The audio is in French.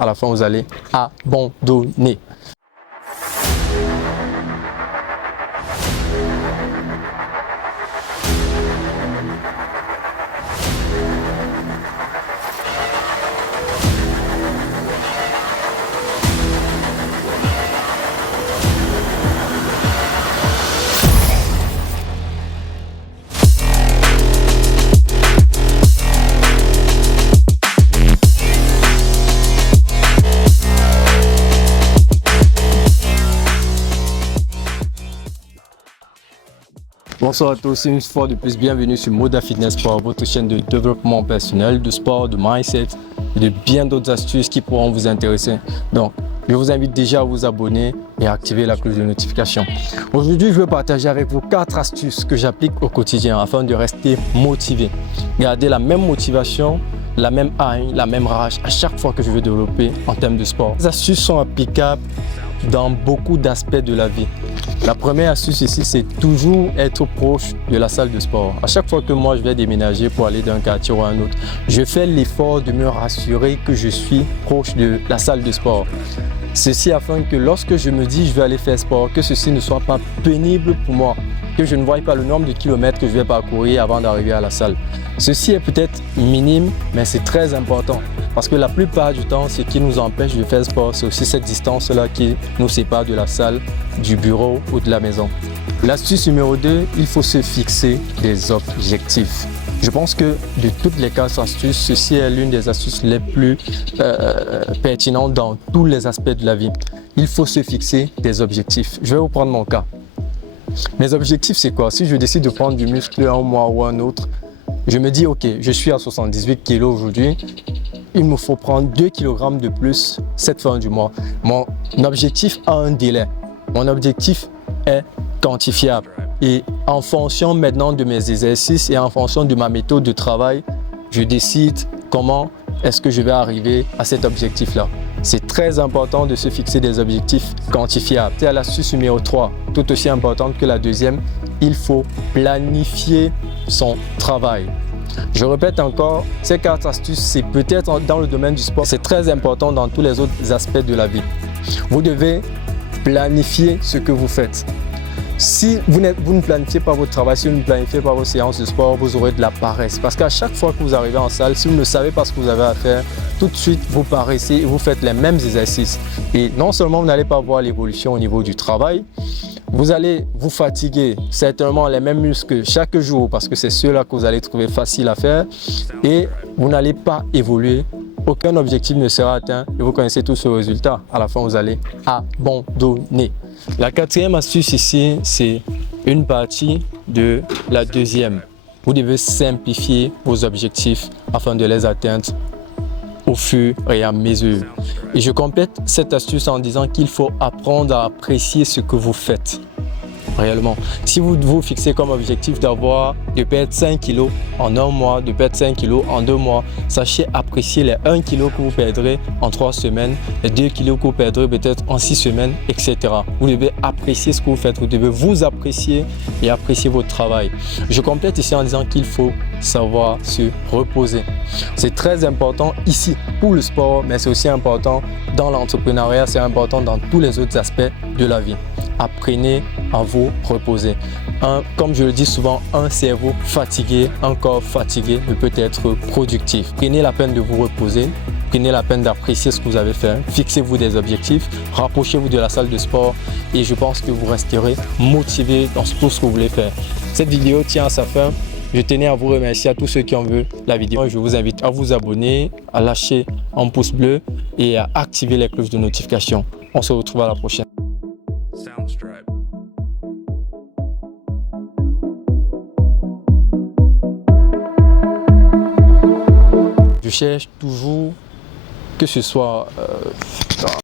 À la fin, vous allez abandonner. Bonsoir à tous, une fois de plus, bienvenue sur Moda Fitness Sport, votre chaîne de développement personnel, de sport, de mindset et de bien d'autres astuces qui pourront vous intéresser. Donc, je vous invite déjà à vous abonner et à activer la cloche de notification. Aujourd'hui, je vais partager avec vous 4 astuces que j'applique au quotidien afin de rester motivé. Garder la même motivation, la même haine, la même rage à chaque fois que je veux développer en termes de sport. Les astuces sont applicables dans beaucoup d'aspects de la vie. La première astuce ici, c'est toujours être proche de la salle de sport. À chaque fois que moi je vais déménager pour aller d'un quartier ou à un autre, je fais l'effort de me rassurer que je suis proche de la salle de sport. Ceci afin que lorsque je me dis je vais aller faire sport, que ceci ne soit pas pénible pour moi, que je ne voie pas le nombre de kilomètres que je vais parcourir avant d'arriver à la salle. Ceci est peut-être minime, mais c'est très important. Parce que la plupart du temps, ce qui nous empêche de faire sport, c'est aussi cette distance-là qui nous sépare de la salle, du bureau ou de la maison. L'astuce numéro 2, il faut se fixer des objectifs. Je pense que de toutes les 4 astuces, ceci est l'une des astuces les plus pertinentes dans tous les aspects de la vie. Il faut se fixer des objectifs. Je vais vous prendre mon cas. Mes objectifs, c'est quoi? Si je décide de prendre du muscle un mois ou un autre, je me dis, ok, je suis à 78 kg aujourd'hui, il me faut prendre 2 kg de plus cette fin du mois. Mon objectif a un délai. Mon objectif est quantifiable. Et en fonction maintenant de mes exercices et en fonction de ma méthode de travail, je décide comment est-ce que je vais arriver à cet objectif-là. C'est très important de se fixer des objectifs quantifiables. C'est l'astuce numéro 3, tout aussi importante que la deuxième, il faut planifier son travail. Je répète encore, ces 4 astuces, c'est peut-être dans le domaine du sport, c'est très important dans tous les autres aspects de la vie. Vous devez planifier ce que vous faites. Si vous ne planifiez pas votre travail, si vous ne planifiez pas vos séances de sport, vous aurez de la paresse. Parce qu'à chaque fois que vous arrivez en salle, si vous ne savez pas ce que vous avez à faire, tout de suite vous paressez et vous faites les mêmes exercices. Et non seulement vous n'allez pas voir l'évolution au niveau du travail, vous allez vous fatiguer certainement les mêmes muscles chaque jour parce que c'est ceux-là que vous allez trouver facile à faire et vous n'allez pas évoluer. Aucun objectif ne sera atteint et vous connaissez tous ce résultat. À la fin, vous allez abandonner. La 4e astuce ici, c'est une partie de la deuxième. Vous devez simplifier vos objectifs afin de les atteindre au fur et à mesure. Et je complète cette astuce en disant qu'il faut apprendre à apprécier ce que vous faites. Réellement. Si vous vous fixez comme objectif de perdre 5 kg en un mois, de perdre 5 kg en 2 mois, sachez apprécier les 1 kg que vous perdrez en 3 semaines, les 2 kg que vous perdrez peut-être en 6 semaines, etc. Vous devez apprécier ce que vous faites, vous devez vous apprécier et apprécier votre travail. Je complète ici en disant qu'il faut savoir se reposer. C'est très important ici pour le sport, mais c'est aussi important dans l'entrepreneuriat, c'est important dans tous les autres aspects de la vie. Apprenez à vous reposer. Comme je le dis souvent, un cerveau fatigué, un corps fatigué ne peut être productif. Prenez la peine de vous reposer, prenez la peine d'apprécier ce que vous avez fait, fixez-vous des objectifs, rapprochez-vous de la salle de sport et je pense que vous resterez motivé dans tout ce que vous voulez faire. Cette vidéo tient à sa fin. Je tenais à vous remercier à tous ceux qui ont vu la vidéo. Je vous invite à vous abonner, à lâcher un pouce bleu et à activer les cloches de notification. On se retrouve à la prochaine. Je cherche toujours que ce soit